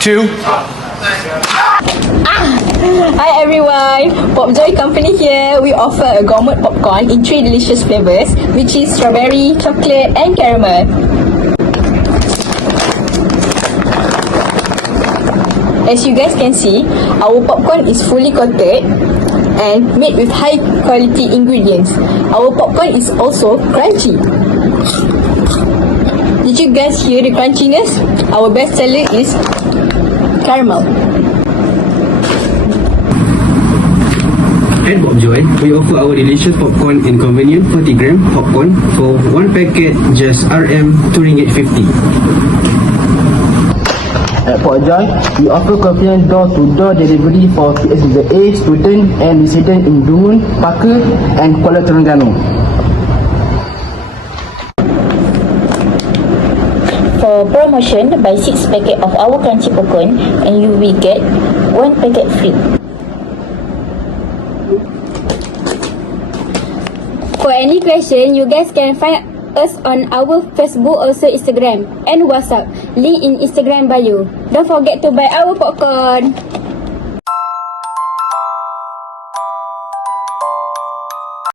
2. Hi everyone, Popjoy company here. We offer a gourmet popcorn in 3 delicious flavors, which is strawberry, chocolate and caramel. As you guys can see, our popcorn is fully coated and made with high quality ingredients. Our popcorn is also crunchy. Did you guys hear the crunchiness? Our best seller is caramel. At Popjoy, we offer our delicious popcorn in convenient 40-gram popcorn for one packet just RM2.50. At Popjoy, we offer convenient door-to-door delivery for PSA student and resident in Dungun, Pakar and Kuala Terengganu. For promotion, buy 6 packet of our crunchy popcorn and you will get 1 packet free. For any question, you guys can find us on our Facebook, also Instagram and WhatsApp. Link in Instagram bio. Don't forget to buy our popcorn.